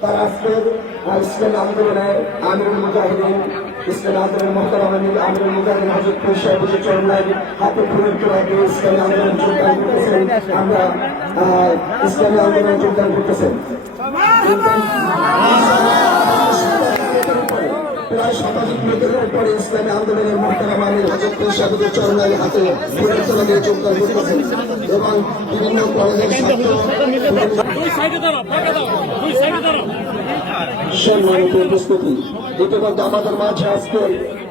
তারা আজকের ইসলামী আন্দোলনে আমিরুল মুজাহিদিন, ইসলামী আন্দোলনের মহতারাম আমির, আমিরুল মুজাহিদিন হজরত সাহেবের চরণায় আন্দোলন যোগদান আমরা ইসলামী আন্দোলন যোগদান করতেছেন। আন্দোলনের হাতে আমাদের মাঝে আজকে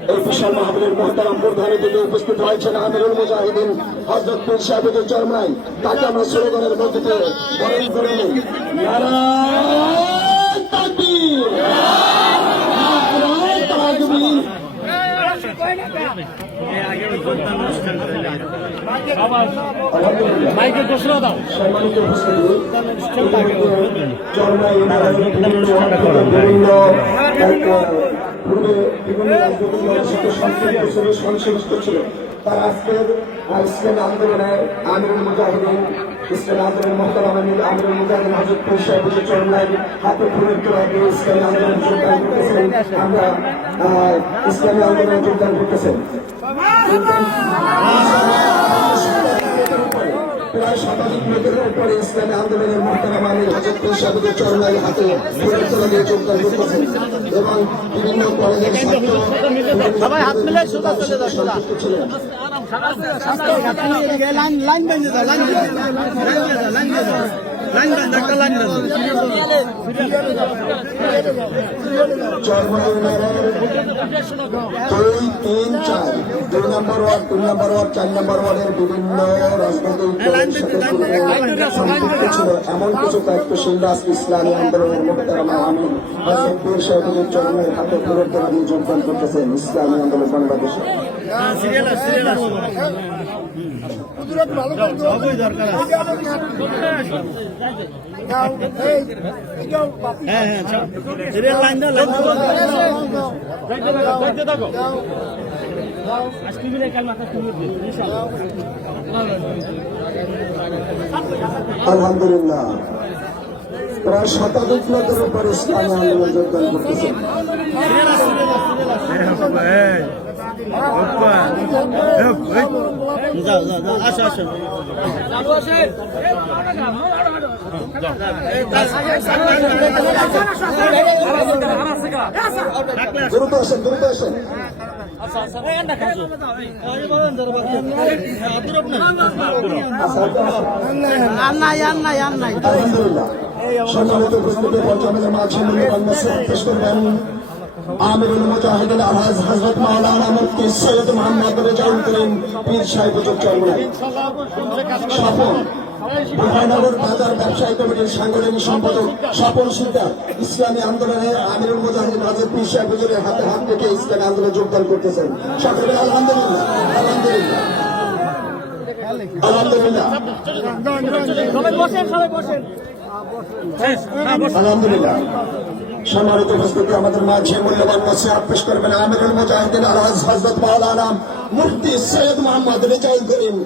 এই বিশাল মাহবুবের মহতারাম প্রধান থেকে উপস্থিত হয়েছেন আমিরুল মুজাহিদিন হজরত সাহেবের জন্মায় তাকে আমরা স্লোগানের মধ্যে বরণ করে নিই তাকবীর! আলহামদুলিল্লাহ। মাইকে ঘোষণা দাও। সম্মানিত পূর্বে বিভিন্ন রাজ্যগুলো সংশ্লিষ্ট ছিল তারা আজকের ইসলামী আন্দোলনে আমিরুল মুজাহিদিন, ইসলামী আন্দোলন মহতারাম আমির, আমিরুল মুজাহিদিন হজরত পীর সাহেবের চরমাই হাতে ফুলের তোলাকে ইসলামী আন্দোলন যোগদান করতেছেন। আমরা ইসলামী আন্দোলনে যোগদান করতেছেন। প্রায় শতাধিক লোকের উপরে ইসলামী আন্দোলনের মহতারাম আমির হজরত সাহেবের চরণায় হাতে ফুলের তোলা দিয়ে যোগদান করতেছেন এবং বিভিন্ন কলেজের ছাত্র সবাই হাত মিলে সোজা চলে যাও সোজা। সংশ্লিষ্ট ছিলেন লাইন লাইন বেঁধে দাও লাইন বেঁধে দাও লাইন বেঁধে দাও লাইন বেঁধে একটা লাইন বেঁধে দুই তিন চার। দুই নম্বর ওয়ার্ড তিন নম্বর ওয়ার্ড চার নম্বর ওয়ার্ডের বিভিন্ন রাজনৈতিক ছিল এমন কিছু দায়িত্বশীল আজকে ইসলামী আন্দোলনের মোহতারামা আমি হজরত পীর সাহেবের চরণের হাতে ফুলের তোলা যোগদান করতেছেন ইসলামী আন্দোলন বাংলাদেশে। হ্যাঁ হ্যাঁ লাইন দাও লাইন দাও। আলহামদুলিল্লাহ। প্রায় শতাধিক লোকের উপর ইসলামী আন্দোলন যোগদান আসো আসো দ্রুত আসেন দ্রুত আসেন। সম্মানিত উপস্থিতি পর্যটনের মাঝে মূল্যবান মেসেজ পেশ করবেন আমিরুল মুজাহিদিন আলহাজ হযরত মাওলানা মুফতি সৈয়দ মোহাম্মদ রেজাউল করিম পীর সাহেব চরমনাই স্বপন মহানগর বাজার ব্যবসায়ী কমিটির সাংগঠনিক সম্পাদক স্বপন সিকদার ইসলামী আন্দোলনে আমিরুল মুজাহিদিন হযরত পীর সাহেব হাতে হাত রেখে ইসলামী আন্দোলনে যোগদান করতেছেন। সকলে আলহামদুলিল্লাহ। সম্মানিত উপস্থিতি আমাদের মাঝে মূল্যবান নসিহত পেশ করবেন আমিরুল মুজাহিদিন আলহাজ হযরত মাওলানা মুফতি সৈয়দ মোহাম্মদ রেজাউল করিম।